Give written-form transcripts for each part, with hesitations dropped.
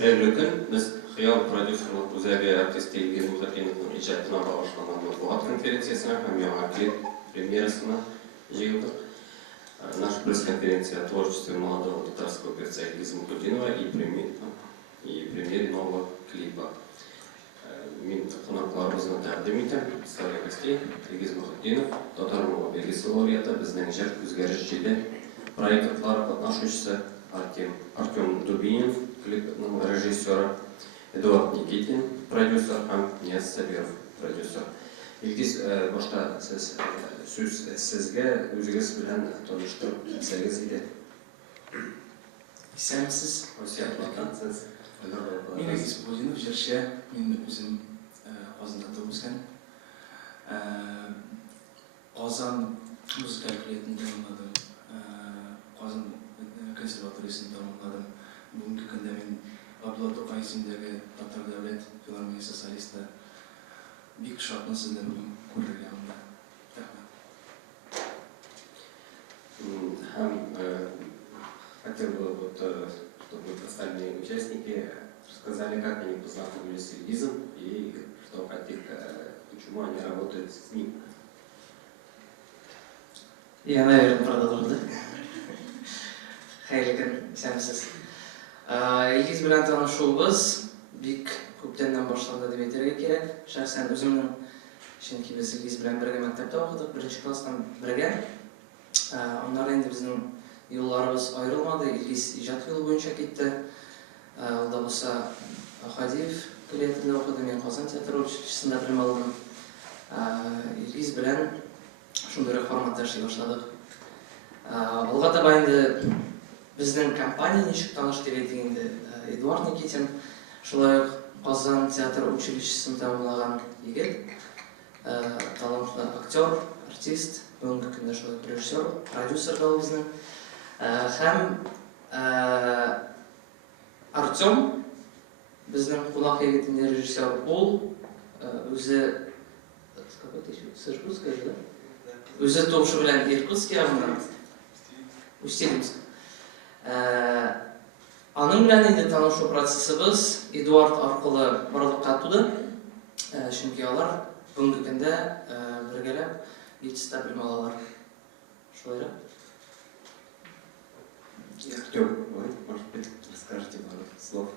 Хәерле көн. Biz Хыял продюсерлык үзәге артисты Илгиз Мухатдиновның иҗатына багышланган матбугат конференциясенә һәм яңа клип премьерасына җыелдык. Наша пресс-конференция о творчестве молодого татарского певца Илгиза Мухатдинова и премьере нового клипа. Мин кунакларыбызны тәкъдим итәм. Представляю гостей. Илгиз Мухатдинов, Татар мова белгесе лауреаты, безнең җыр үзгәреш җиде проектлары катнашучысы Артем Дубинин, клипның режиссеры, Эдуард Никитин, продюсер һәм Нияз Сабиров, продюсер. Илгиз, башта сүз сезгә үзегез белән таныштырып үтсәгез иде. Исәнмесез? Сез Мин Илгиз Мухатдинов, җырчы, мин үзем Казанда туып үскән. Казан музыка колледжын тәмамладым. Казан консерваториясын тәмамладым. Бүгенге көндә мин Габдулла Тукай исемендәге Татар дәүләт филармониясе солисты. Бик шатмын сезне бүген күрергә монда. Хотел бы, чтобы остальные участники рассказали, как они познакомились с Илгизом и что хотят, почему они работают с ним. Я, наверное, продолжу. Хәерле көн, исәнмесез. Илгиз белән танышуыбыз бик күптәннән башланды дип әйтергә кирәк. Шәхсән үземнең, чөнки без Илгиз белән бергә мәктәптә укыдык, 1нче класстан бергә. Аннан инде безнең юлларыбыз аерылмады. Илгиз иҗат юлы буенча китте. Ул да булса Ахадиев колледжында укыды, мин Казан театр училищесында белем алдым. Илгиз белән шундый форматта эшли башладык. Алга таба инде безнең компания ничек таныш дип әйтик инде. Эдуард Никитин, шулай ук Казан театр училищесын тәмамлаган егет, талантлы актер, артист, бүгенге көндә шулай режиссер, продюсер да безнең. Һәм Артем, безнең кунак егетенә режиссер, ул үзе үзе туышы белән Иркутск ягыннан, Устилимск. Аның белән инде танышу процессыбыз Эдуард аркылы барлыкка туды. Чөнки алар бүгенге көндә бергәләп ГИТИСта белем алалар. Шулайрак. Артем, вы, может быть, расскажете пару слов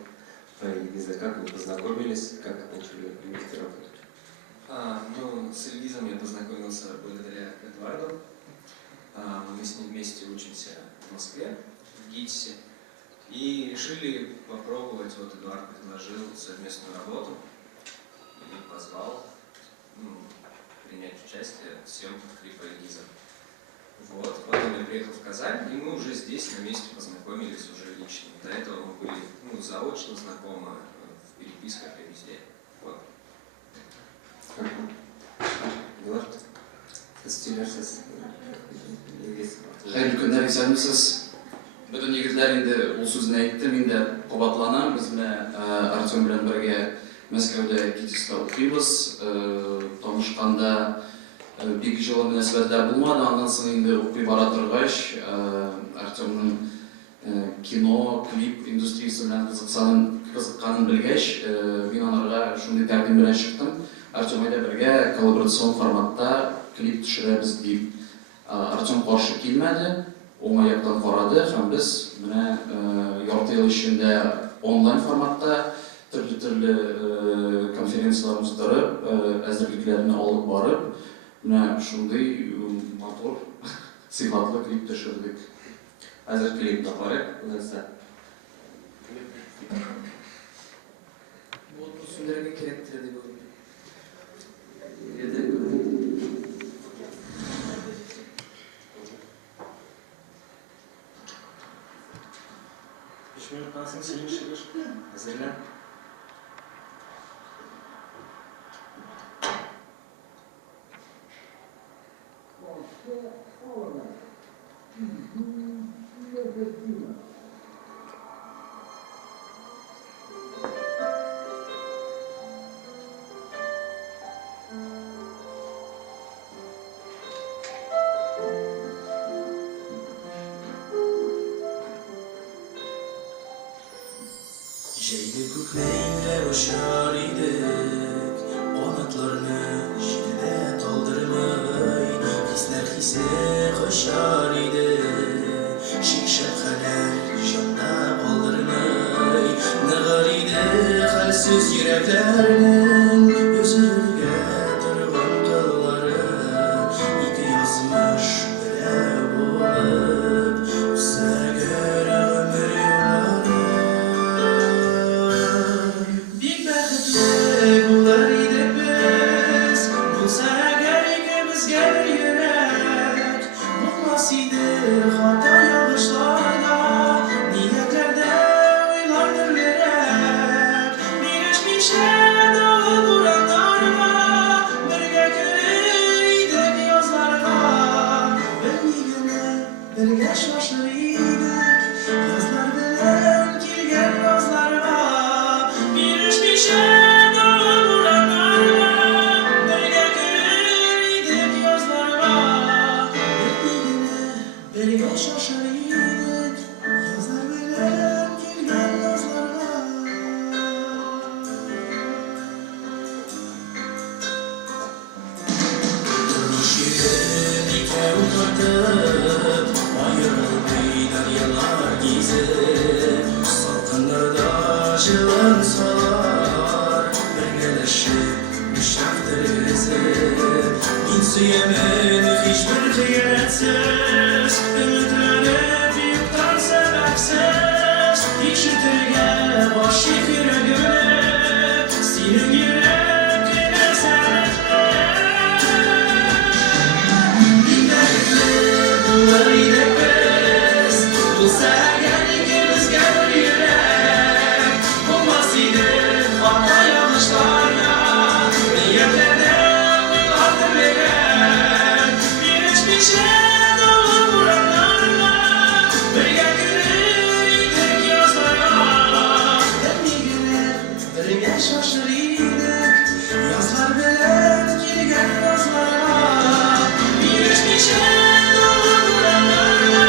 про Илгиза, как вы познакомились, как начали вместе работать? С Илгизом я познакомился благодаря Эдуарду. Мы с ним вместе учимся в Москве, в ГИТИСе. И решили попробовать, вот Эдуард предложил совместную работу и позвал принять участие в съемках клипа Илгиза. Вот, потом я приехал в Казань, и мы уже здесь на месте познакомились уже лично. До этого мы были заочно знакомы в переписках и везде. Вот. Эдуард, сіз Илгиз. Хәерле көннәр, исәнмесез? Бөтен егетләр инде ул сүзне әйтте, мин дә кабатланам. Без Артем белән бергә Мәскәүдә ГИТИСта укыйбыз. Танышканда бик җылы мөнәсәбәтләр булмады. Аннан соң инде укый бара торгач, Артемның кино, клип индустриясы белән кызыкканын белгәч, мин аларга шундый тәкъдим белән чыктым. Артем белән бергә коллаборацион форматта клип төшерәбез дип. Артем каршы килмәде, оңаяктан карады һәм без менә ярты ел эчендә онлайн форматта төрле конференциялар уздырып, әзерлекләрне алып барып, менә шундый матур, сыйфатлы клип төшердек. Хәзер клипны карыйк, үзеңсә. Бу түсендерергә кирәктер дип уйлыйм. Минуттан соң синең чыгыш әзерлән. Şeyli kukleyle uçar idik, kanatlarını şilde kaldırmay, hisler hisse koşar idik, şikşakhaler janda kaldırmay, ne garide halsiz yüreklerinin üzülge durgan kılları, iki yazmış bile olup, sergör ömür yolları. Bir bəxtli bunlar idik biz, bulsa əgər ikimizgə bir yürək, bulmasaydı xata yağışlarda, niyyətlərdə oylardır verək. Birləşmişə dağıl vuranlarla, birgə gülür idik yazlarla, bilməyinə birgə şaşır idik, yazlar bilən kilgən razlarla. Birləşmişə dağıl vuranlarla, birgə gülür idik yazlarla, bilməyinə birgə şaşır idik, yazlar bilən kilgən razlarla. Durmuş yerin ikev tartıp, ayrılmaydan yıllar gizip, salkınlarda жылын салар, біргелешіп мüştaktır ezip. Мен сүйемін hiçbir kıymetsiz, ümitlenip yuktan sebepsiz, işitirge başlık yüreğimle, senin yüreğine sənetler. Bir bəxtli bunlar idik biz, bulsa əgər ikimizgə bir yürək, bulmasaydı xata yanlışlarla, niyyətlərdə oylardır verək. Birləşmişə dağıl vuranlarla, birgə gülür idik yazlarla, bilməyinə birgə şaşır idik, yazlar bilən kilgən razlarla. Birləşmişə dağıl vuranlarla,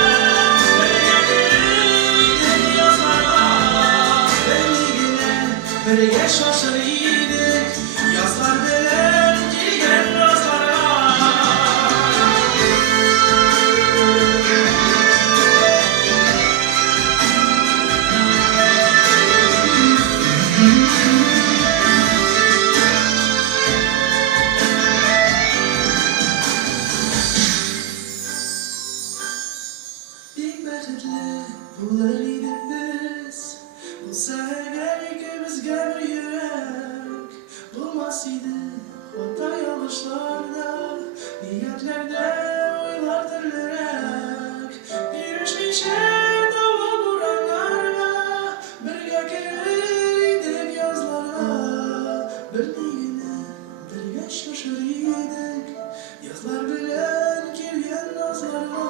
birgə gülür idik yazlarla, bilməyinə birgə şaşır idik, yazlar bilən kilgən razlarla. Bir bəxtli bunlar idik biz, bulsa əgər ikimizgə bir yürək, bulmasaydı xata yağışlarda, niyyətlərdə oylardır verək. Birləşmişə dağıl vuranlarla, birgə gülür idik yazlarla, bilməyinə birgə şaşır idik, yazlar bilən kilgən nazlarla.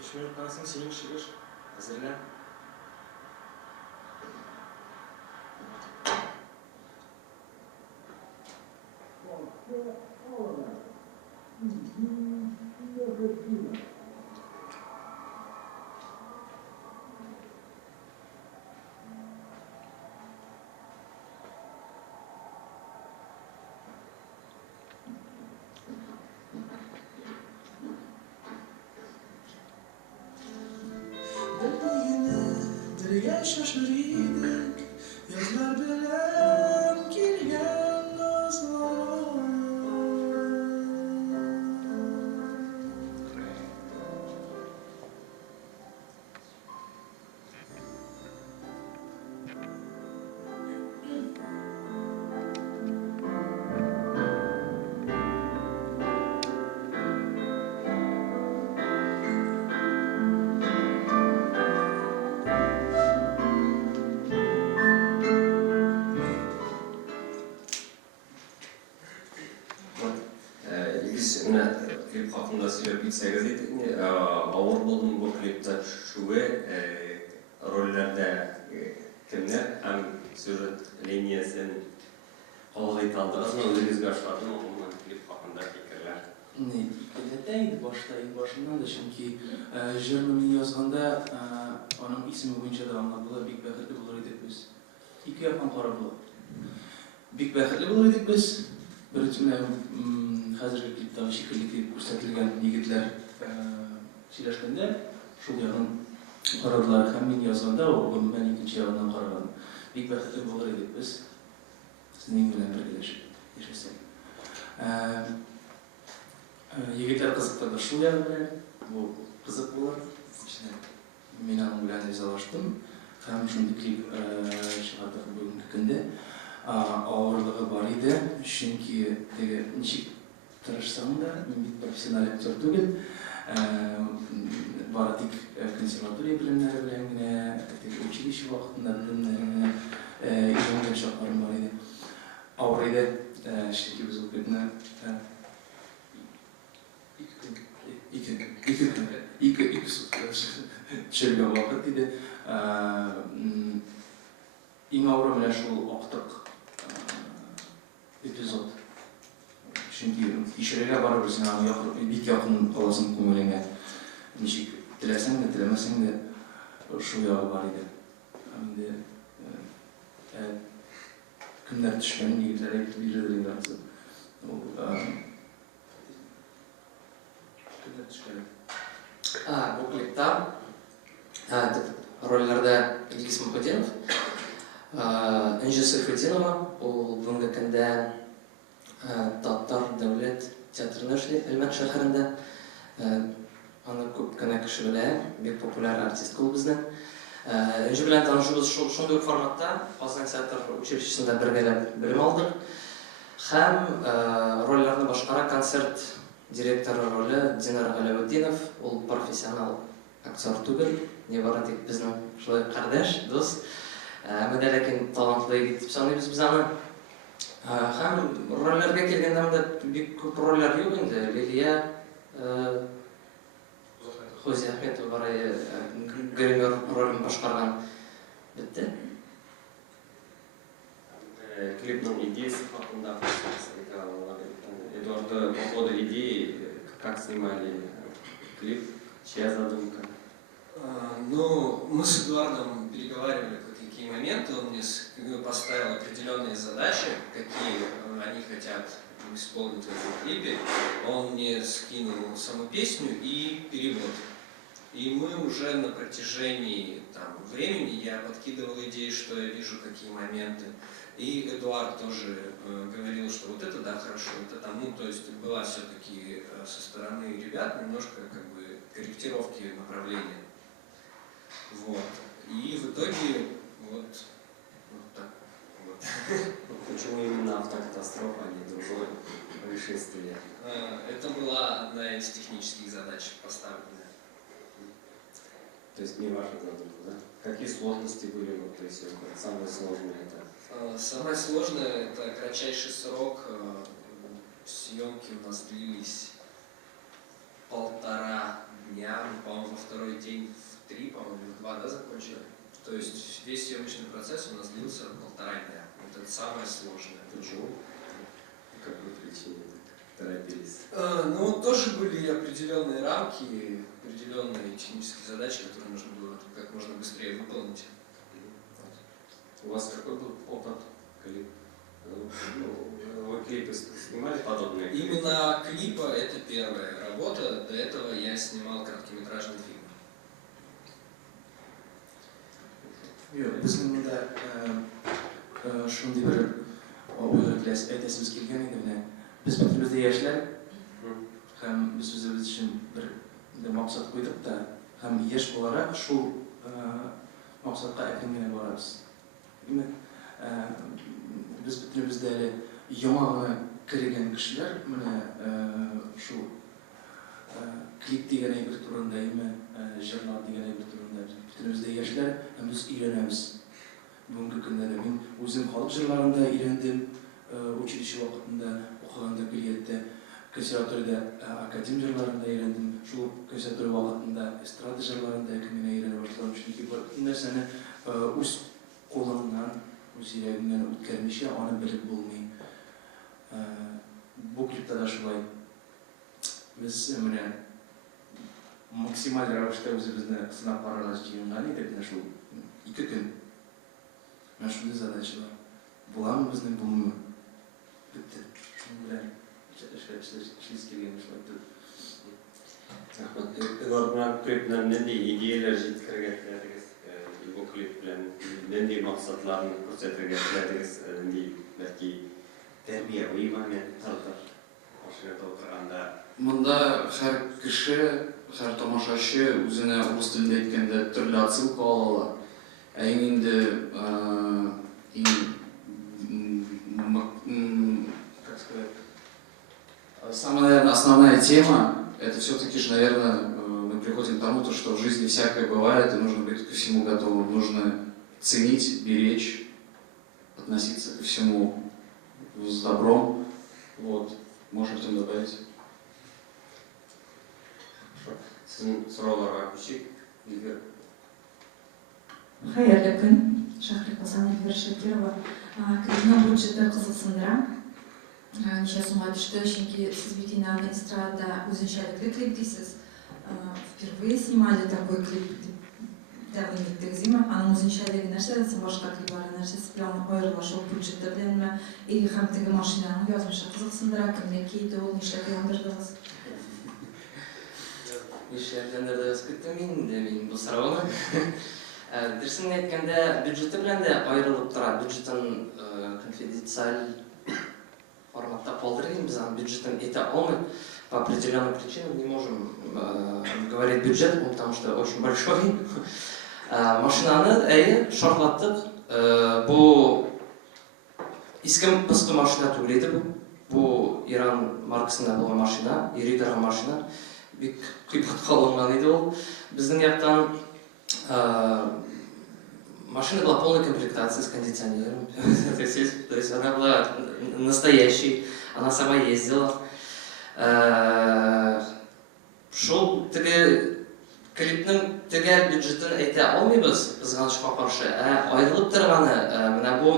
Üç minuttan sonra senin çıkış. Hazırlan. Bilməyinə birgə şaşır idik, yazlar bilən kilgən nazlarla. турында сөйлеп кетсеңіз еді, ауыр болдым бұл клипті шуы, рольлерде кімдер һәм сюжет линиясын қабыл ете алдыңызмы, өзіңізге ашылады ма бұл клип хақында пікірлер? Икелетейді başından da çünkü jürnalini yazganda onun ismi boyunca da anladılar. Bik Bәхетле булыр идек biz. İki yapan kara buла. Bik Бәхетле булыр идек biz. Birinci hazırki klipte şekilli gösterilen yigitler сөйләшкәндә шул ягын карадылар һәм мин язганда мен икенче ягыннан караган. Бик бәхетле булыр идек без. Сезнең белән бергәләшеп яшәсәк. Егетләр кызыктырды шул ягы белән. Бу кызык булыр. Мин аның белән ризалаштым. Һәм шундый клип чыгардык бүгенге көндә. Авырлыгы бар иде. Чөнки теге ничек тырышсаң да, мин бит профессиональ актер түгел. Бары тик консерватория белемнәре белән генә, училище вакытында белемнәре өйрәнгән чакларым бар иде. Авыр иде, чөнки без ул көтне ике сутка төшергән вакыт иде. Иң авыры менә шул актык эпизод. Чөнки ишарәгә барып сиңа бик якын каласың күңелеңә. Ничек теләсәң дә, теләмәсәң дә шул ягы бар иде. Инде кемнәр төшкән егетләр бирелер инде аны. Кемнәр төшкән? Bu klipte rollerde İlgis Muhudinov, Энҗе Сайфетдинова, ул бүгенге көндә Татар дәүләт театрында эшли, Әлмәт шәһәрендә. Аны күп кенә кеше белә, бик популяр артистка ул безнең. Энҗе белән танышыбыз шундый форматта, Казан театр училищесында бергәләп белем алдык. Һәм рольләрне башкара концерт директоры роле Динар Галәветдинов, ул профессионал актер түгел, небары тик безнең шулай кардәш, дус. Әмәдә ләкин талантлы егет дип саныйбыз без аны. Һәм рольләргә килгәндә бик күп рольләр юк инде. Лилия Хози Әхмәтова барай гример ролен башкарган. Бетте. Клипның идеясы хакында Эдуарда, по ходу идеи, как снимали клип, чья задумка? Ну, мы с Эдуардом переговаривали какие моменты, он мне поставил определенные задачи, какие они хотят исполнить в этом клипе. Он мне скинул саму песню и перевод. И мы уже на протяжении времени я подкидывал идеи, что я вижу, какие моменты. И Эдуард тоже говорил, что вот это да, хорошо, это там, ну, то есть была все-таки со стороны ребят немножко как бы корректировки направления. Вот. И в итоге вот так вот. Почему именно автокатастрофа, а не другое происшествие? Это была одна из технических задач поставленная. То есть не ваша задумка, да? Какие сложности были вот, то есть самое сложное это? Самое сложное это кратчайший срок. Съемки у нас длились 1,5 дня, по-моему, во второй день в 3, по-моему, в 2, да, закончили. То есть весь съемочный процесс у нас длился 1,5 дня. Вот это самое сложное. Почему? По какой причине торопились? Ну, тоже были определенные рамки, определенные технические задачи, которые нужно было как можно быстрее выполнить. У вас какой был опыт? Вы клипы снимали подобные? Именно клипа это первая работа. До этого я снимал короткометражный фильм. Безнең монда шундый бер уйлар әйтәсебез килгән иде менә. Без бөтенебез дә яшьләр һәм без үзебез өчен бер максат куйдык та һәм яшь буларак шул максатка әкрен генә барабыз. Без бөтенебез дә әле яңа гына кергән кешеләр менә шул клип дигән әйбер турында, җырлар дигән әйбер турында бөтенебез дә яшьләр һәм без өйрәнәбез. Бүгенге көндә дә мин үзем халык җырларында өйрәндем, училище вакытында укыганда Гөлиятта консерваторияда академ жырларында өйрендім. Шул консерватория вакытында эстрада жырларында кимне өйрәнә башладым. Чөнки бу нәрсәне үз кулыңнан, үз йөрәгеңнән үткәрмичә аны белеп булмый. Бу клипта да шулай. Без менә максималь рәвештә үзебезне сынап карарга җыенган идек менә шул 2 көн. Менә шундый задачалар. Буламы безнең булмы? Бетте. Шуның белән эшләп килгән шулай. Илар белән клип белән нинди идеяләр җиткерергә теләдегез? Бу клип белән нинди максатларны күрсәтергә теләдегез? Нинди бәлки тәрбияви моментлар ашыгып торганда Монда һәр кеше, һәр тамашачы үзенә рус телендә әйткәндә төрле отсылка ала. Ә инде как сказать, самая, наверное, основная тема, это все-таки же, наверное, мы приходим к тому, что в жизни всякое бывает, и нужно быть ко всему готовым, нужно ценить, беречь, относиться ко всему с добром. Вот, можно что-то добавить. Sizin sorularga ko'chik. Xayrli kun. Шахрикасан Эльвира Шакирова. Клипның бюджеты кызыксындыра. Ничә сумга төште, чөнки сез бит инде эстрада үзенчәлекле клип дисез. Впервые снимали такой клип. Дәвам иттегезме? Аның үзенчәлеге нәрсә, башка клиплар нәрсәсе белән аерыла шул бюджеты беләнме? Или һәм теге машинаның язмышы кызыксындыра, кемне кийде ул, нишләп яндырдыгыз? Нишләп җандырдыгыз кеттем мин бу сорауны. Дөресен әйткәндә, бюджеты белән дә аерылып тора. Бюджетын конфиденциаль форматта калдырган, без аны бюджетын әйтә алмыйм. По определенным причинам не можем говорить бюджет, потому что очень большой. Машинаны әйе шартлаттык. Бу искем пусты машина түгел иде бу. Бу Иран маркасында булган машина, ири торган машина. Бик кыйбат калынган иде ул. Безнең яктан машина была полной комплектации с кондиционером. То есть она была настоящей, она сама ездила. Шул теге клипның теге бюджетын әйтә алмыйбыз, кызганычка каршы. Аерылып торганы менә бу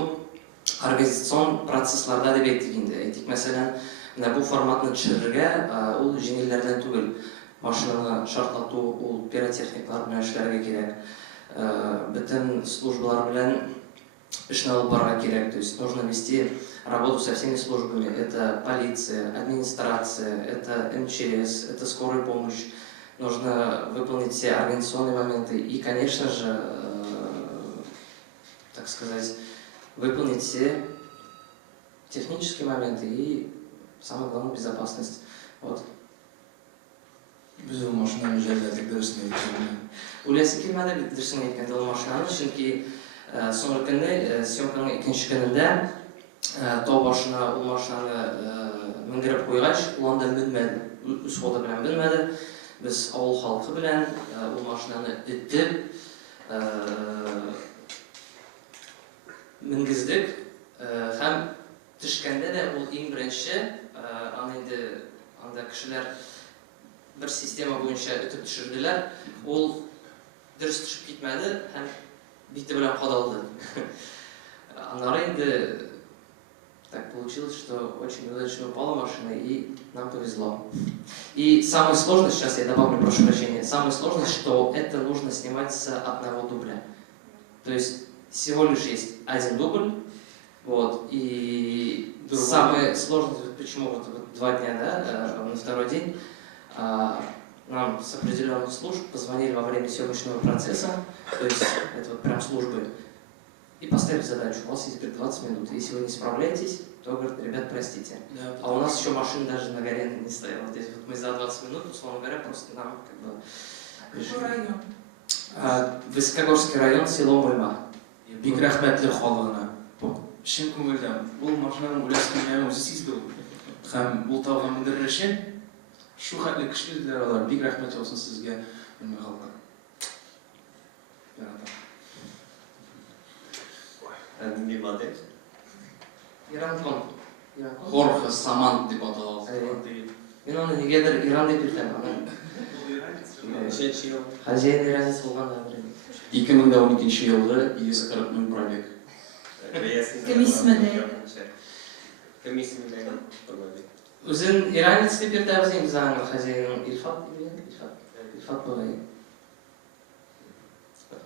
организацион процессларда дип әйтик инде. Әйтик, мәсәлән, менә бу форматны төшерергә ул җиңелләрдән түгел. Машинаны шартлату, ул пиротехниклар белән эшләргә кирәк. Бөтен службалар белән эшне алып барырга кирәк. То есть нужно вести работу со всеми службами. Это полиция, администрация, это МЧС, это скорая помощь. Нужно выполнить все организационные моменты и, конечно же, так сказать, выполнить все технические моменты и, самое главное, безопасность. Вот. Biz o maşınanı jəllədik dərsinə yetişirdik. Үлесі келмеді дұрысын әйткенде ол машинаны, чөнки соңғы күнде съемканың икенче көнендә тау башына ул машинаны мендереп куйгач, ул анда менмәде, үз ходы белән менмәде. Без авыл халкы белән ул машинаны иттеп менгездек һәм төшкәндә дә ул иң беренче аны инде анда кешеләр bir система буенча үтеп төшерделәр. Ул дөрес төшеп китмәде һәм бите белән кадалды. Аннары инде так получилось, что очень удачно упала машина и нам повезло. И самое сложное, сейчас я добавлю, прошу прощения, самое сложное, что это нужно снимать с одного дубля. То есть всего лишь есть один дубль, вот, и самое сложное, почему вот 2 дня, да, на второй день, нам с определенных служб позвонили во время съемочного процесса, то есть это вот прям службы, и поставили задачу: у вас есть 20 минут, если вы не справляетесь, то говорят: ребят, простите. А у нас еще машина даже на горе не стояла, то есть вот мы за 20 минут, условно говоря, просто нам как бы... Какой район? Высокогорский район, село Мульма. Бик рәхмәтле халыгына. Чын күңелдән ул машинаның үләскәнлеген үзе сизде ул. Һәм ул тауга мендерер өчен шу хәтле кешеләр алар. Бик рәхмәт olsun сезгә, Мульма халкы. Нинди модель? Иранкон. Хорхе Саман деп аталат. Мен оны негедір Иран деп білдім. Хозяин иранец болғанда бір. 2012 yılda 140 bin пробег. Өзін иранец деп ертабыз енді заңғы хозяинның Ильфат деп еді. Ильфат болғай.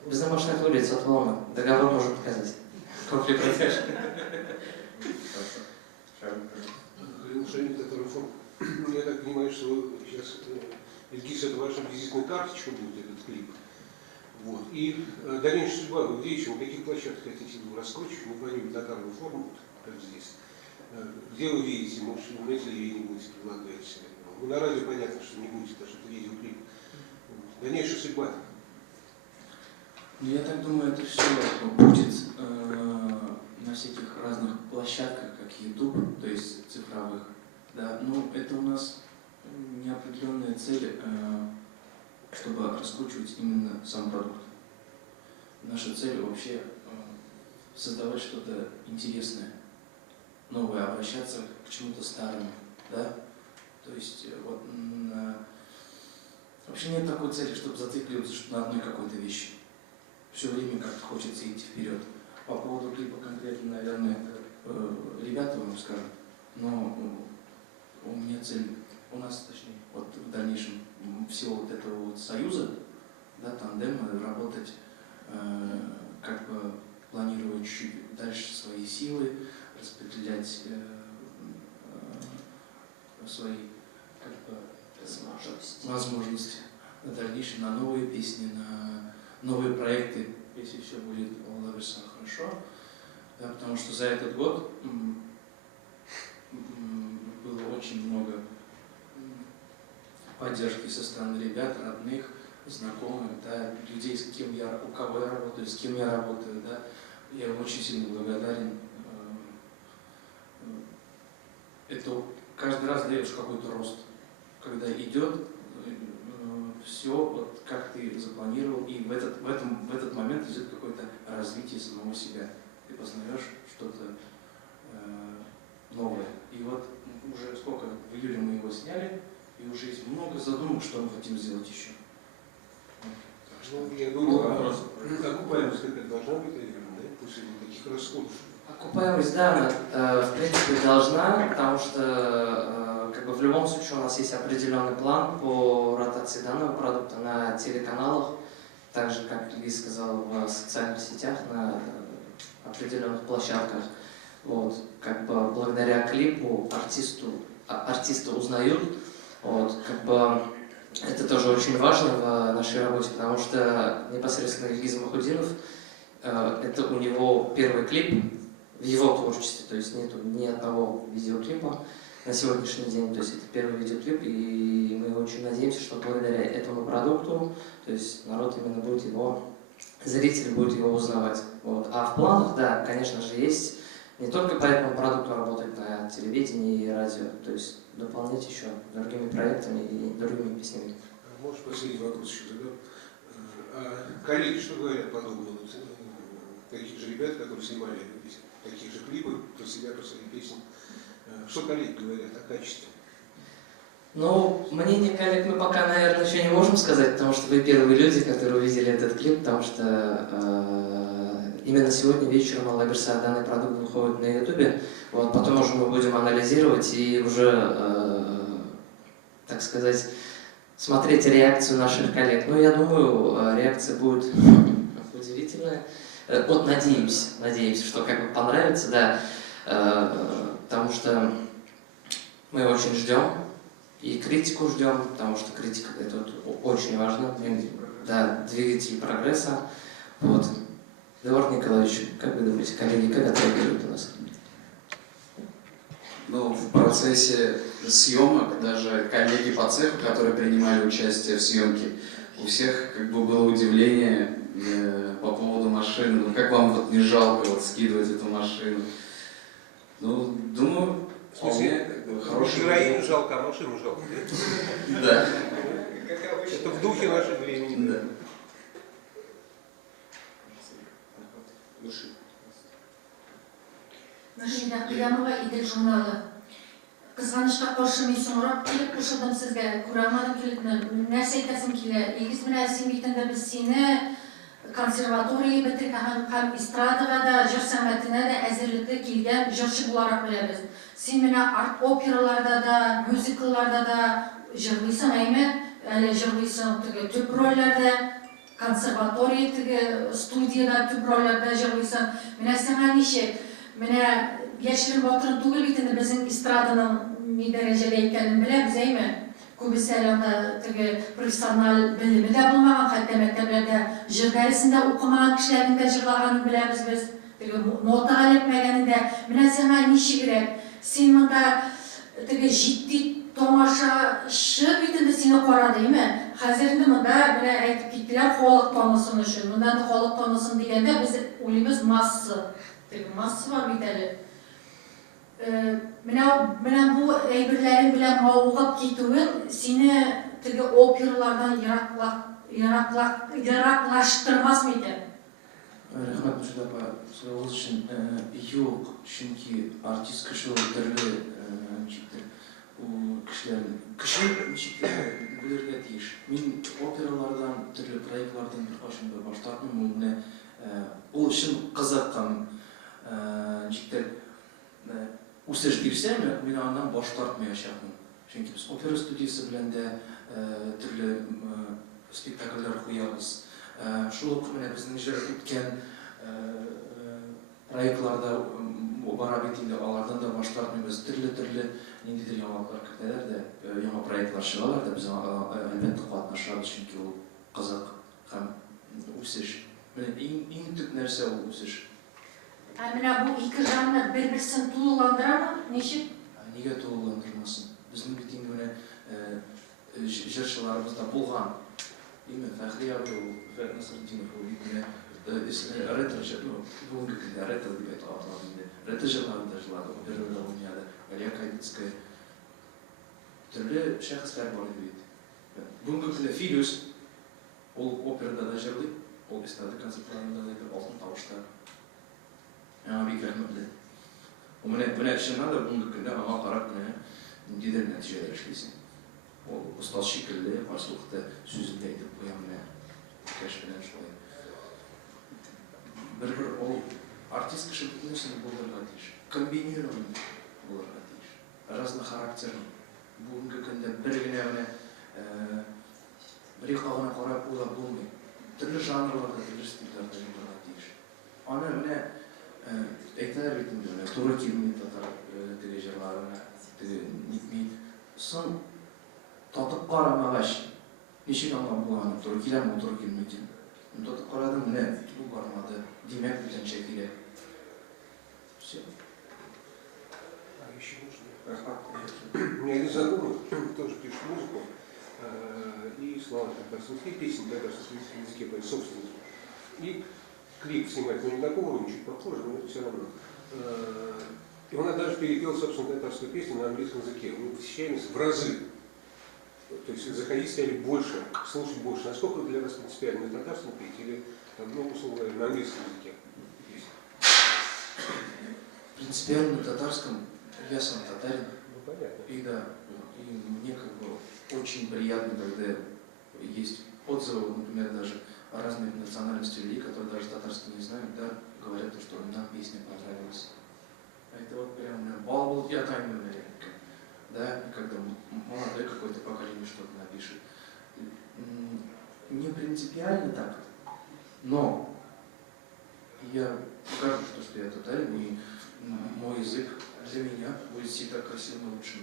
Біздің машина төледі, сатып алма. Договор может показать. Сколько ли процент? Нарушение этого формы. Я так понимаю, что сейчас Ильгиз, это ваша визитная карточка будет, этот клип. Вот. И дальнейшая судьба, вы где еще, на каких площадках хотите его раскручивать, мы пойдем на такую форму, как здесь. Где вы видите, может, на телевидении будете предлагать. Ну, на радио понятно, что не будете, потому что это видеоклип. Дальнейшая судьба. Я так думаю, это все будет на всяких разных площадках, как YouTube, то есть цифровых. Да, но это у нас неопределенная цель, чтобы раскручивать именно сам продукт. Наша цель вообще создавать что-то интересное, новое, обращаться к чему-то старому, да. То есть вот вообще нет такой цели, чтобы зацикливаться на одной какой-то вещи. Все время как-то хочется идти вперед. По поводу клипа конкретно, наверное, ребята вам скажут, но у меня цель, у нас, точнее, вот в дальнейшем всего вот этого вот союза, да, тандема, работать, как бы планировать чуть дальше свои силы, распределять свои как бы возможности на дальнейшем, на новые песни, на новые проекты, если все будет у Лаверса хорошо, да, потому что за этот год было очень много поддержки со стороны ребят, родных, знакомых, да, людей, с кем я, у кого я работаю, с кем я работаю, да, я очень сильно благодарен. Это каждый раз даешь какой-то рост, когда идет все, вот как ты запланировал, и в этот момент идет какое-то развитие самого себя. Ты познаешь что-то новое. И вот уже сколько, в июле мы его сняли, и уже есть много задумок, что мы хотим сделать еще. Ну, я думаю, окупаемость какая должна быть, наверное, да, после таких расходов. Окупаемость, да, она, в принципе, должна, потому что как бы в любом случае у нас есть определенный план по ротации данного продукта на телеканалах, так же, как Ильгиз сказал, в социальных сетях, на определенных площадках. Вот, как бы благодаря клипу артисты узнают. Вот, как бы это тоже очень важно в нашей работе, потому что непосредственно Ильгиз Махудинов, это у него первый клип в его творчестве, то есть нету ни одного видеоклипа на сегодняшний день, то есть это первый видеоклип, и мы очень надеемся, что благодаря этому продукту, то есть народ именно будет его, зритель будет его узнавать. Вот. А в планах, да, конечно же, есть не только по этому продукту работать на телевидении и радио, то есть дополнять еще другими проектами и другими песнями. Может, последний вопрос еще задам. Коллеги, что говорят подобно вот, таких же ребят, которые снимали таких же клипы про себя, про свои песни? Что коллеги говорят о качестве? Ну, мнение коллег мы пока, наверное, еще не можем сказать, потому что вы первые люди, которые увидели этот клип, потому что именно сегодня вечером Алла Берса данный продукт выходит на ютубе. Вот, потом уже мы будем анализировать и уже, так сказать, смотреть реакцию наших коллег. Ну, я думаю, реакция будет удивительная. Вот надеемся, что как бы понравится, да, потому что мы очень ждем и критику ждем, потому что критика это очень важно, да, двигатель прогресса. Вот. Эдуард Николаевич, как вы думаете, коллеги, как отреагируют у нас? Ну, в процессе съемок даже коллеги по цеху, которые принимали участие в съемке, у всех как бы было удивление по поводу машины. Ну, как вам вот не жалко вот скидывать эту машину? Ну, думаю, В смысле, как бы хороший. героиню жалко, а машину жалко, да? Да. Это в духе нашего времени. Да. Машина Куянова, Идель журнала. Kızganışqa qarşı men so'ngroq kelib qo'shildim sizga. Ko'rolmadim kelibni. Narsa aytasim kelar. Egiz bilan sen bitanda biz seni konservatoriya bitirgan ham estradaga da, jir san'atına da әзірlikte kelgan jırchi bo'laroq bilamiz. Sen meni art operalarda da, myuzikllarda da jırlıysan aymi? Hali jırlıysan tüp rollarda, konservatoriya studiyada tüp rollarda jırlıysan. Meni sana nişe, meni yaşırın batırın tugul bitinde bizim estradanın ne derecede ekanini bilamiz aymi? Көбісәлі профессионал білімі де болмаған, қатты мектеплерде жыр дәрісінде оқымаған кішілердің де жырлағанын білеміз біз. Нотаға ілікмегенін де. Міне саңа неше керек? Сен мұнда жетті томаша бетінде сені қорады, еме? Қазірінде мұнда айтып кеттілер қолық тонысын үшін. Мұнда қолық тонысын дегенде біз ойлаймыз массы. Массы бар бетелі. Менә bu әйберләрен белән мавыгып китүең сине теге оперлардан ераклаштырмас микән? Рәхмәт Мушдапа, сорагыз өчен. Юк, чөнки артист кеше ул төрле кеше белергә тиеш. Мин опералардан, төрле проектлардан бер кашын да баш тартмыйм. Ул өчен кызыккан үсеш бирсәм, мин аннан баш тартмаячакмын. Чөнки без опера студиясе белән дә төрле спектакльләр куябыз. Шул ук менә безнең җыр үткән проектларда бара бит инде, алардан да баш тартмыйбыз. Төрле ниндидер яңалыклар кертәләр дә, яңа проектлар чыгалар да, без әлбәттә катнашабыз, чөнки ул кызык һәм үсеш. Менә иң төп нәрсә ул үсеш. Менә бу ике жанрны бер-берсен тулыландырамы? Ничек? Нигә тулыландырмасын? Безнең бит инде менә җырчыларыбызда булган. Именно Фәхри абый, Фәхри Насретдинов ул бит менә ретро җырлар, бүгенге көндә ретро дип әйтәләр инде. Ретро җырларында җырлады, операда уйнады, Галия Кайницкая. Төрле шәхесләр бар иде бит. Бүгенге көндә Филюс ул операда да җырлый, ул эстрада концертларында да алтын тавышта. Бик рәхмәтле. Менә чыннан да бүгенге көндә аңа карап менә ниндидер нәтиҗәләр эшлисең. Ул остаз шикелле, каршылыкта сүзендә әйтеп куя менә. Кәш белән шулай. Бер ул артист кеше бүтәнсен булырга тиеш. Комбинирован булырга тиеш. Разнохарактерный. Бүгенге көндә бер генә менә бер якка карап уйлап булмый. Төрле жанрларда, төрле стильләрдә булырга тиеш. Аны менә әйтәләр бит инде, туры килми татар теге җырларына, теге нитми. Соң татып карамагач, ничек аңлап булган, туры киләме, туры килмәгән. Татып карадым, менә бу бармады. Димәк бүтәнчә килә. Все. Еще можно? У меня есть знакомый, тоже пишет музыку и слова татарских, и песни на татарском языке, по собственности. И клип снимать, но не такого, но чуть похоже, но все равно. И он даже перепел, собственно, татарскую песню на английском языке. Мы посещаемся в разы. То есть заходить стали больше, слушать больше. Насколько для вас принципиально на татарском петь или условно на английском языке? Принципиально на татарском, я сам татарин. Ну, понятно. И да, и мне как бы очень приятно, когда есть отзывы, например, даже разных национальностей людей, которые даже татарский не знают, да, говорят, что нам песня понравилась. Это вот прям бал, я тайный наверняка. Да, когда молодое какое-то поколение что-то напишет. Не принципиально так, но я покажу, что я татарин, и мой язык для меня будет всегда красивым и лучшим.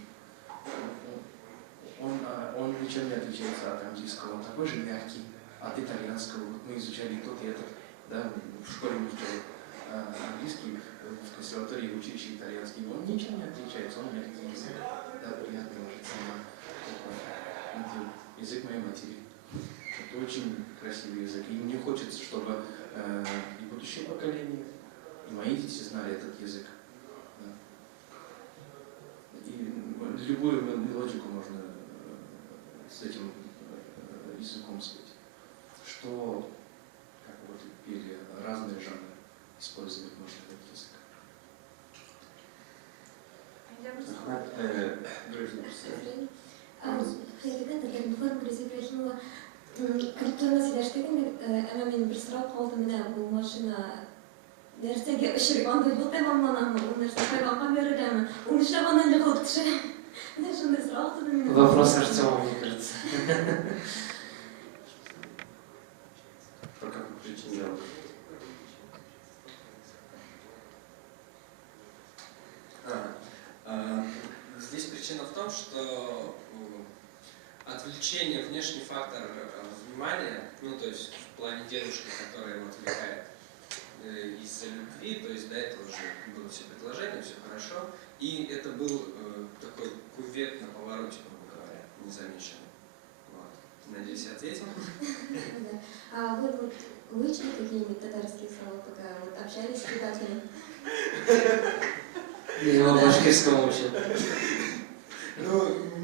Он ничем не отличается от английского, он такой же мягкий. От итальянского. Вот мы изучали тот и этот, да, в школе мы изучали английский, в консерватории училище итальянский. Он ничем не отличается, он мягкий язык, да, приятно ложится на язык моей матери. Это очень красивый язык. И мне хочется, чтобы и будущее поколение, и мои дети знали этот язык. Да. И любую мелодику можно с этим языком спеть. Что, как вот пели, разные жанры использовать можно этот язык. Рахмат. жизни, представляешь? Хайрыдан деген Нуфар Гүрез Ибрахимова криптоны сөйләштеген әмма мен бер сорап калдым менә бу машина нәрсәгә очраганда юл тәмамланамы, ул нәрсә хайванга биреләме, ул нишләп аны егылып төшә? Менә шундый сорау туды минем. Вопрос Артема, мне кажется. По какой причине? Здесь причина в том, что отвлечение, внешний фактор внимания, ну то есть в плане девушки, которая его отвлекает из-за любви, то есть до этого уже было все предложение, все хорошо, и это был такой кувет на повороте, грубо говоря, незамеченный. Вот. Надеюсь, я ответил. А вы вот выучили какие-нибудь татарские слова, пока вот общались с читателем? Я его башкирскому учил. Ну,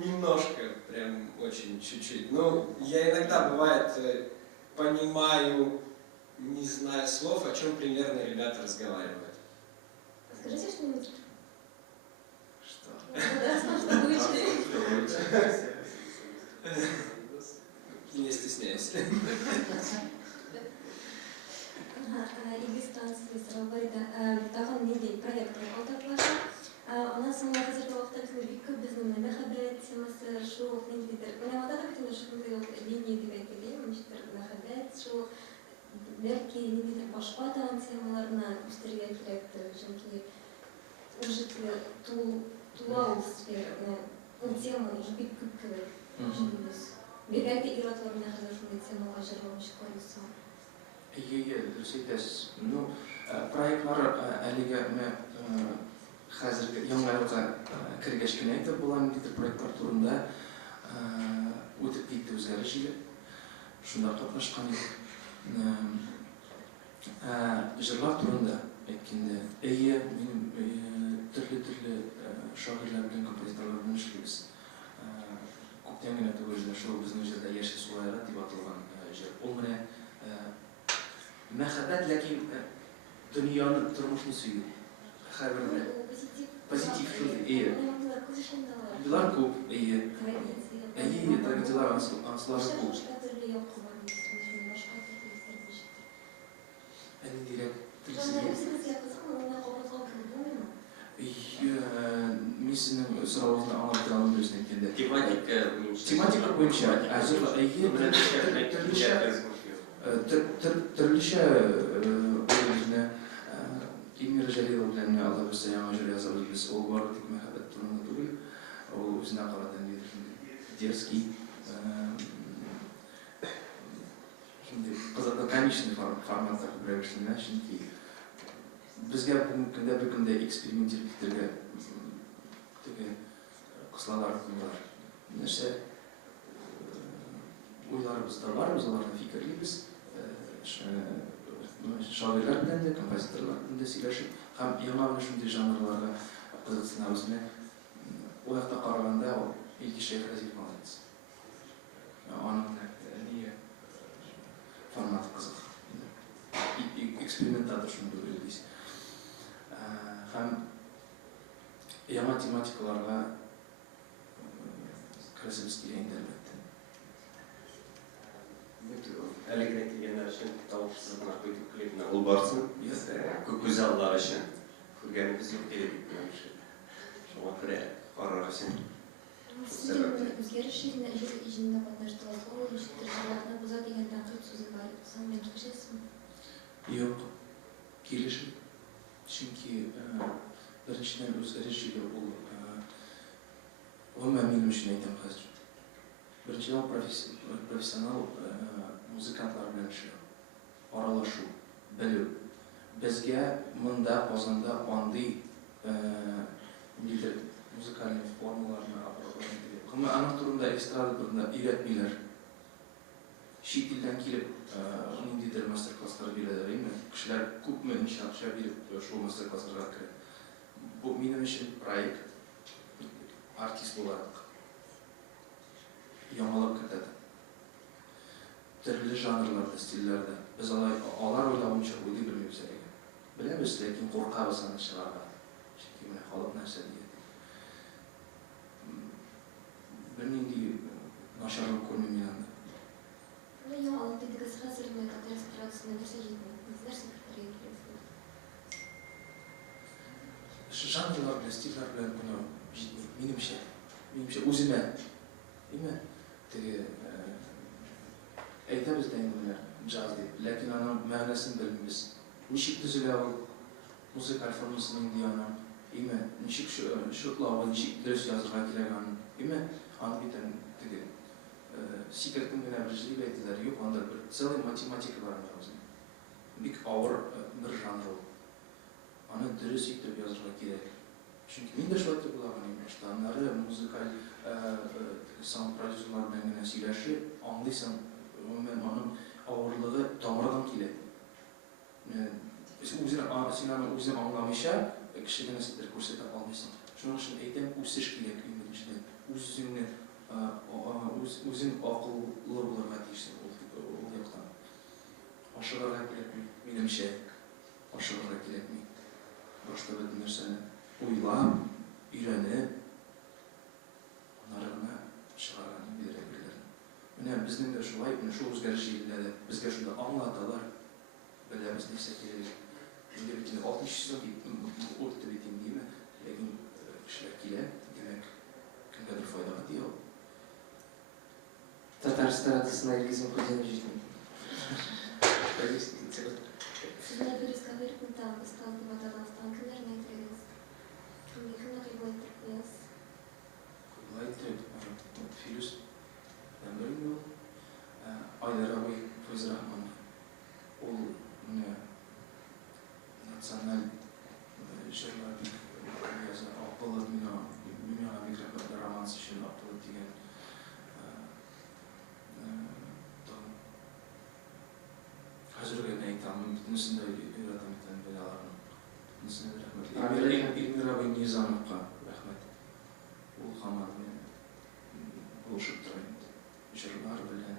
немножко, прям очень чуть-чуть. Ну, я иногда, бывает, понимаю, не зная слов, о чем примерно ребята разговаривают. Скажите что-нибудь. Что? Что выучили? Не стесняюсь. Иллюстрация сұрауға тағын недей проекттар аударылады. Онан соң қазіргі уақытта біздің бик көп біздің мәхәббәт темасы, шуқ, нендейдер. Менә монда да бит шундый линия дип әйтелгән, ничектер мәхәббәт, шуқ, бәлки нендейдер башка тагын темаларны үстерергә кирәктер, чөнки уже тулау сфера, ул тема уже бик күп кебек. Бәлки ир-атлар менә хәзер шундый темага җырлаучы койса. Дұрыс айтасыз. Ну, проектлар әлеге хәзерге яңа елга кергәч кенә әйтеп була, ниндидер проектлар турында үтеп китте үзгәреш иде. Шунда катнашкан идек. Җырлар турында әйткәндә, минем төрле шагыйрьләр белән, композиторлар белән эшлибез. Күптән генә түгел, шул безнең җирдә яши сулайрат дип аталган җыр. Ул менә мәхәббәт, ләкин дөньяны, тормышны сөю. Һәрбер позитив шул. Билар күп, трагедиялар, анслар күп. Әни дирәк мин сезнең соравыгызны аңлап торам үзен әйткәндә. Тематика буенча, төрлечә үзенә Имир Җәлилов белән Алла берсе яңа җыр язабыз без. Ул бары тик мәхәббәт турында түгел, ул үзенә карата дерзкий, шундый конечный форматта күбрәк эшләнә, чөнки безгә бүгенге көндә бер көндә эксперимент итәргә теге кыслалар булар. Нәрсә уйларыбыз да бар, без аларны фикерлибез. Шагыйрьләр белән дә, композиторлар белән дә сөйләшеп, һәм яңа шундый жанрларга кызыксынабыз. Ул якта караганда ул Илки Шейх Разиф молодец. Аның форматы кызык. Экспериментатор шундый уйлыйбыз. Һәм яңа тематикаларга керәсебез килә инде әлбәттә. Әлегә килгәннәр өчен тавышсызлыкны куйдык клипны ул барсын. Күз аллар өчен күргәнебез юк дип әйтәм. Шуңа күрә карар өчен. Үзгәреш җирендә катнаштыгыз, ул җирләрне буза дигән тәнкыйть сүзе бар. Сез менә кешесезме? Юк. Килешим. Чөнки беренчедән үзгәреш җире ул гомумән минем өчен әйтәм хәзер. Беренчедән профессионал музыкантлар белән эшләү, аралашу, белү. Безгә монда Казанда андый музыкаль формаларны апаратураны аның турында эстрада турында өйрәтмиләр. Чит илдән килеп ниндидер мастер-класслар бирәләр инде. Кешеләр күпме ничә акча биреп шул мастер-классларга керә. Бу минем өчен проект, артист буларак яңалык кертә. Төрле жанрларда, стильләрдә. Без алар уйлаганча уйлый белмибез әлегә. Беләбез, ләкин куркабыз аны чыгарга. Чөнки менә халык нәрсә дигән. нашарлык көрмөйм анда. Ну, я мало ты дегазированная, которая старается на версажитме. Не знаешь, секретарь Жанрлар белән, стильләр белән буны җитми. Минемчә үземә. Имә теге әйтәбез дә инде джаз дип, ләкин аның мәгънәсен белмибез. Ничек төзелә ул музыкаль формасын инде аны, имә ничек шутлавы, ничек дөрес язырга кирәк аны. Имә аны битен теге секретын генә белеп әйтәләр, юк, анда бер целый математика бар анда. Бик авыр бер жанр ул. Аны дөрес итеп язырга кирәк. Чөнки мин дә шулай дип уйлаган башта. Аннары музыкаль саунд продюсерлар белән генә сөйләшеп, аңлыйсың, мен аның авырлыгы тамырдан килә. Син аны үзең аңламыйча, кешегә нәрсәдер күрсәтә алмыйсың. Шуның өчен әйтәм, үсеш кирәк именно. Үзең акыллы булырга тиешсең ул яктан. Ашыгарга кирәкми, минемчә. Ашыгарга кирәкми. Башта бөтен нәрсәне уйлап, өйрәнеп, аннары гына чыгарган бирә беләр. Менә безнең дә шулай, шул үзгәреш җилендә безгә шунда аңлаталар. Беләбез нәрсә кирәк. Инде 60 ел үтте бит инде, ләкин кешеләр килә, димәк, кемгәдер файдага тия. Татарстан эстрадасына Илгиз Мухамедов җитми. Sizler bir разговариваем там, сталкивать Татарстан, kimlerle etiriz? Kimlerle etiriz? Фирус Дәмберин Айдар абый Файз Рахманов. Ул менә националь җырлар яза, Акылы миңа бик рәхмәтле романс өчен Акылы дигән хәзергә әйтәм, бөтенесен дә өйрәтәм икән балаларның. Бөтенесен дә рәхмәтле. Илмир абый Низамовка рәхмәт. Ул һаман булышып тора инде. Җырлар белән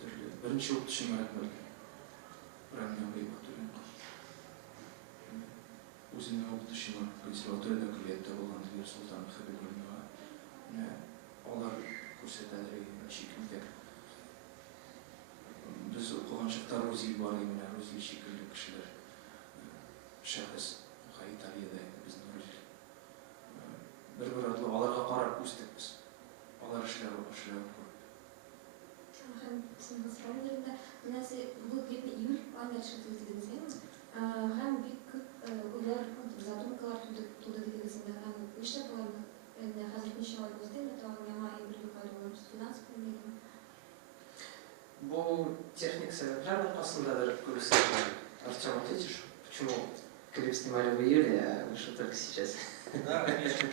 төрле. Беренче укытучыма рәхмәт. Рамил Бәйбәтуллин. Үзенең укытучыма консерваториядә көллиятта булган Дилбәр Солтан Хәбибуллинга. Алар күрсәтәләр ничек икән. Biz укыган чакта Розиль бар иде, Розиль шикелле кешеләр. Шәхес Италиядә безнең Розиль. Бер атлы аларга карап үстек без. Алар эшләре күреп. Hem sizin hazırlarında nasıl bu gibi iyilik anlaşıldığınız değil mi? Hem büyük uyar задумкалар туды дигәнсендә һәм нишләп булган? Хәзер ничә ай узды, тагын яңа бер кадрлар финанс проблема. Бу техник сәбәпләр аркасындадыр күбесе. Артем, ответишь, почему клип снимали в июле, а вышел только сейчас? Да, конечно.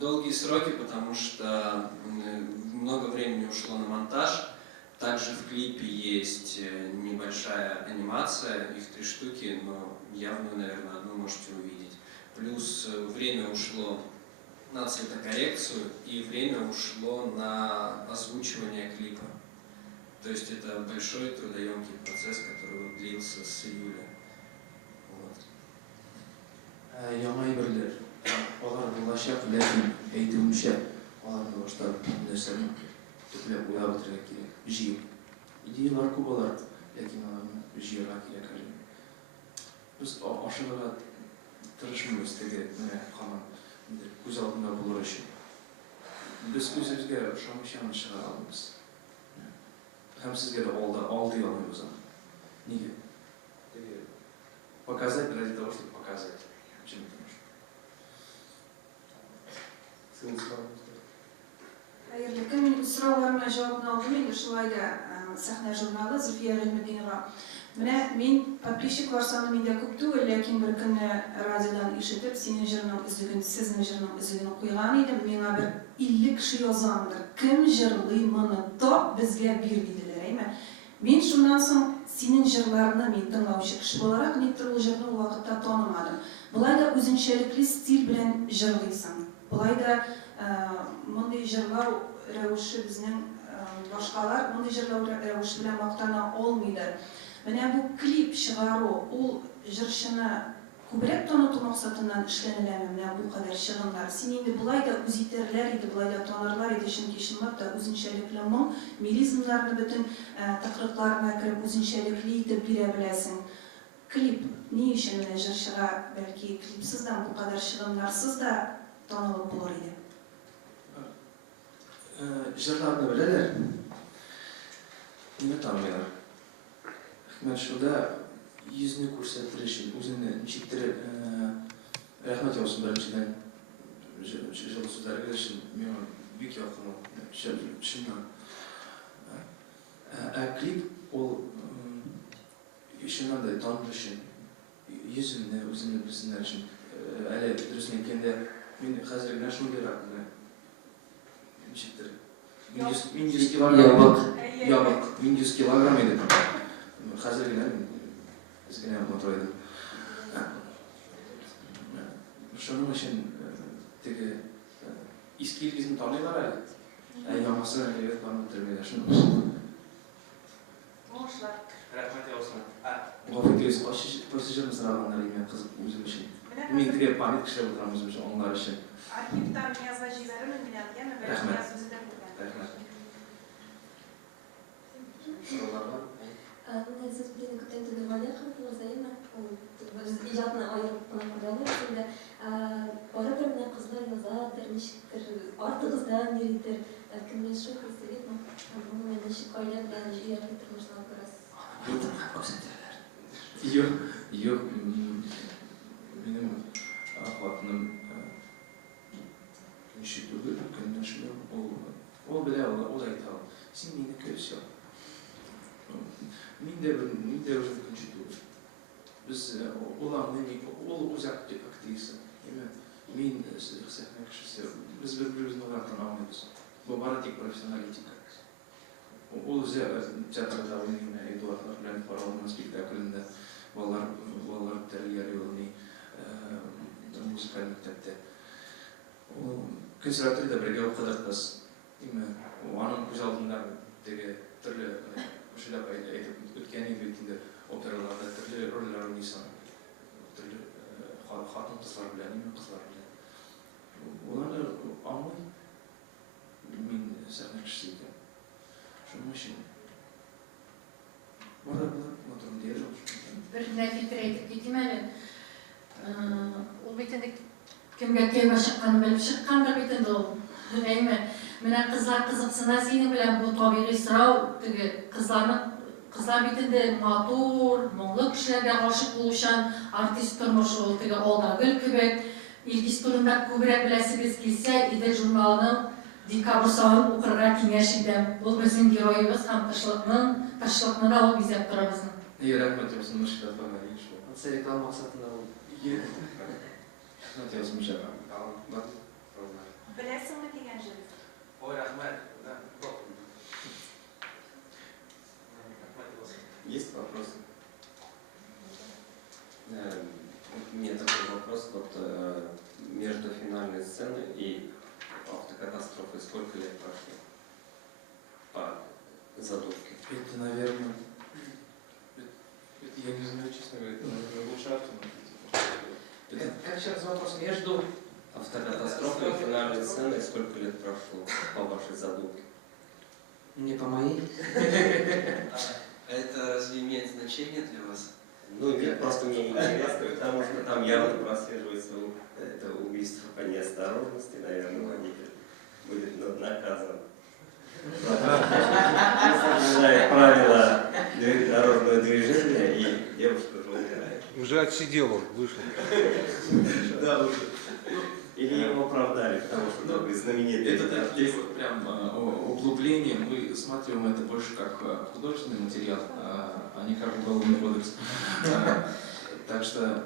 Долгие сроки, потому что много времени ушло на монтаж. Также в клипе есть небольшая анимация, их 3 штуки, но явно, наверное, одну можете увидеть. Плюс время ушло на цветокоррекцию и время ушло на озвучивание клипа. То есть это большой трудоемкий процесс, который длился с июля. Вот. Яңа әйберләр. Алар булачак, ләкин әйтүемчә, аларны башта нәрсәне төпләп уйлап бетерергә кирәк. Җыеп. Идеялар күп алар, ләкин аларны җыярга кирәк әле. Без ашыгырга тырышмыйбыз теге менә һаман күз алдында булыр өчен. Без үзебезгә ошамыйчаны чыгара алмыйбыз. Һәм сезгә дә алдый алмыйбыз аны. Нигә? Показать ради того, чтобы показать. Хәерле көн, сорауларыма җавабын алдым инде, шулай да сәхнә журналы Зөлфия Гыйльметдинова. Менә мин подписчиклар саны миндә күп түгел, ләкин бер көнне радиодан ишетеп, синең җырның үзлеген, сезнең җырның үзлеген куйган идем. Миңа бер 50 кеше язгандыр. Кем җырлый моны? Тап безгә бир диделәр, әйме. Мин шуннан соң синең җырларны мин тыңлаучы кеше буларак, никтер ул җырны ул вакытта танымадым. Болай да үзенчәлекле стиль белән җырлыйсың. Болай да мондый җырлау рәвеше безнең башкалар мондый җырлау рәвеше белән мактана алмыйдыр. Менә бу клип чыгару, ул җырчыны Күбрәк таныту максатыннан эшләнеләме менә бу кадәр чыгымнар? Син инде булай да үзитерләр иде, булай да танарлар иде, чөнки чынлап да үзенчәлекле моң, милизмнарны бөтен тыкрыкларына кереп үзенчәлекле итеп бирә беләсең. Клип ни өчен менә җырчыга бәлки клипсыз да бу кадәр чыгымнарсыз да танылып булыр иде? Җырларны беләләр. Ниңә танымыйлар? Хикмәт шунда йөзне күрсәтер өчен, үзенне ничектер рәхмәт яусың беренчедән җылы сүзләргә өчен миңа бик якын ул, чыннан. Клип ул чыннан да таныр өчен, йөземне, үземне белсеннәр өчен. Әле дөресен әйткәндә, мин хәзер генә шундыйрак ничектер. Мин 100 килограмм. Ябык. Мин 100 килограмм идем. Хәзер генә Eskine motoruydu. Şunun için eski ilgisini tanıyorlar ya. Yamasını evet tanıtırmıyorlar. Şunun için. Boşlar. Rahmet olsun. O videosu pasajımız ravanlar yemeğe kızıp uzun için. Min diye panik kişiler oturan uzun için onlar için. Arxivdan yazıcıları mı dinleyeceğim? Rahmet. Rahmet. Sorular var mı? Мен сіз білетін көтенді дұрғалия қамтылызайын, ижадына айырып қонақырданы өсінде, бары бір міне қызлар язадыр, нешіктір, арты қыздан ерейдір, кіммен шық істелет, бұны мен нешік айлар білән жүйерді тұрмышынан көрәсіз. Yok. Benim hatunum nişitüdür, könlüşlü. O bile o da ithal. Sen yine köşe. Min de özüm könlüştür. Biz ol uzak aktivisi. Min sahne kişisi. Biz birbirimizin olaraktan anlıyoruz. Bu bana tek profesyonalitika. Ol teatrda oynayın, Eduardlar bilen paralama spektaklinde. Vallar terliyer yolunu müzikal mektepte. Konservatoriyada birge okudık. O anın göz aldığında türlü şöyle aytıp ötkeni büyütünde operalarda türlü roller oynaysan, türlü hatun kızlar bilen, kızlar bilen. Onlar anlay. Min sahne kişisiydi. Şunun için. Orada motorun diye yok. Bir nefetre etip gittim әлі. Ол бетінде кімге келме шыққанын біліп шыққандар бетінде ол. Білмеймін. Міне қызлар қызықсына сені білем бұл табиғи сұрау. Қызлар бетінде матур, мұңлы кішілерге ғашық болушан артист тұрмышы ол. Алдагүл көбек. Илгиз турында көбірек білесіңіз келсе, Идел журналының декабрь сайын оқырға кеңеш идем. Бұл біздің геройымыз һәм тіршілікні да ол безеп тұра біздің. Rahmet olsun, müşkil atmamaya geçiyor. Reklam maqsadında oldu. Rahmet olsun, müşkil atmamaya. Білесің ме деген жер? Ой, rahmet. Есть вопросы? У меня такой вопрос. Вот между финальной сценой и автокатастрофой сколько лет прошло? По задумке. Это, наверное... Я не знаю, честно говоря, это, наверное, лучше автоматизм. Как сейчас вопрос между Автокатастрофой и финальной сценой сколько лет прошло по вашей задумке? Не по моей. Это разве имеет значение для вас? Ну нет, просто мне интересно, потому что там явно прослеживается это убийство по неосторожности, наверное, водитель будет наказан. Соблюдает правила дорожного движения, и девушка уже умирает. Уже отсидел он, вышел. Да, уже. Или его оправдали, потому что такой знаменитый. Это такие вот прям углубления, мы смотрим это больше как художественный материал, а не как уголовный кодекс. Так что...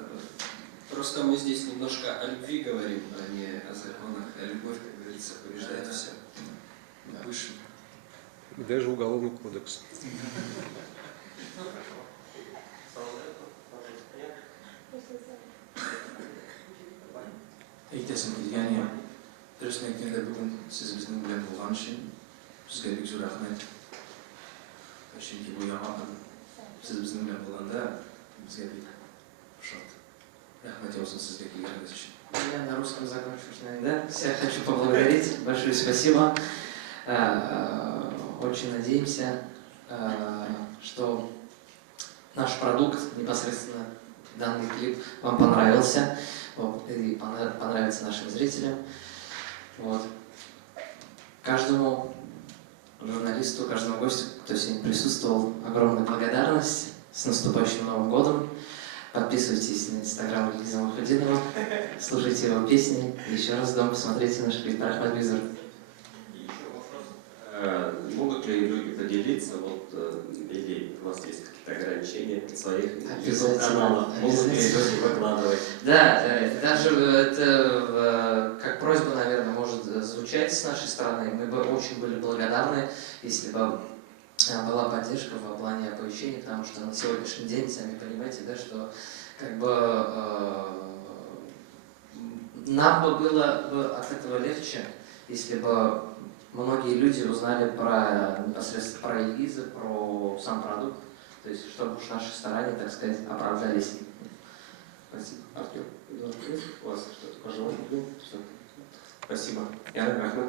Просто мы здесь немножко о любви говорим, а не о законах. А любовь, как говорится, побеждает все. Выше. Даже уголовный кодекс. Әйтәсем килде, яғни дөресен әйткәндә бүген сез безнең белән булган өчен сезгә бик зур рәхмәт. Чөнки бу яңа көн сез безнең белән булганда безгә бик шат. Рәхмәт. рахмет olsun sizге келгеніңіз үшін. Я на русском закончу, да? Всех хочу поблагодарить. Большое спасибо. Очень надеемся, что наш продукт, непосредственно данный клип, вам понравился. И понравится нашим зрителям. Вот. Каждому журналисту, каждому гостю, кто сегодня присутствовал, огромная благодарность. С наступающим Новым годом! Подписывайтесь на инстаграм Ильгиза Мухудинова, слушайте его песни. И еще раз дома посмотрите наш клип Рахмат Визор. И еще вопрос. Могут ли люди поделиться, или у вас есть какие-то ограничения в своих YouTube-каналах? Могут ли люди выкладывать? Да, даже это как просьба, наверное, может звучать с нашей стороны. Мы бы очень были благодарны, если бы была поддержка в плане оповещения, потому что на сегодняшний день, сами понимаете, да, что как бы нам бы было бы от этого легче, если бы многие люди узнали непосредственно про Ильгиза, про сам продукт, то есть чтобы уж наши старания, так сказать, оправдались. Спасибо. Артем, у вас что-то пожелать? Спасибо. Я рахмат.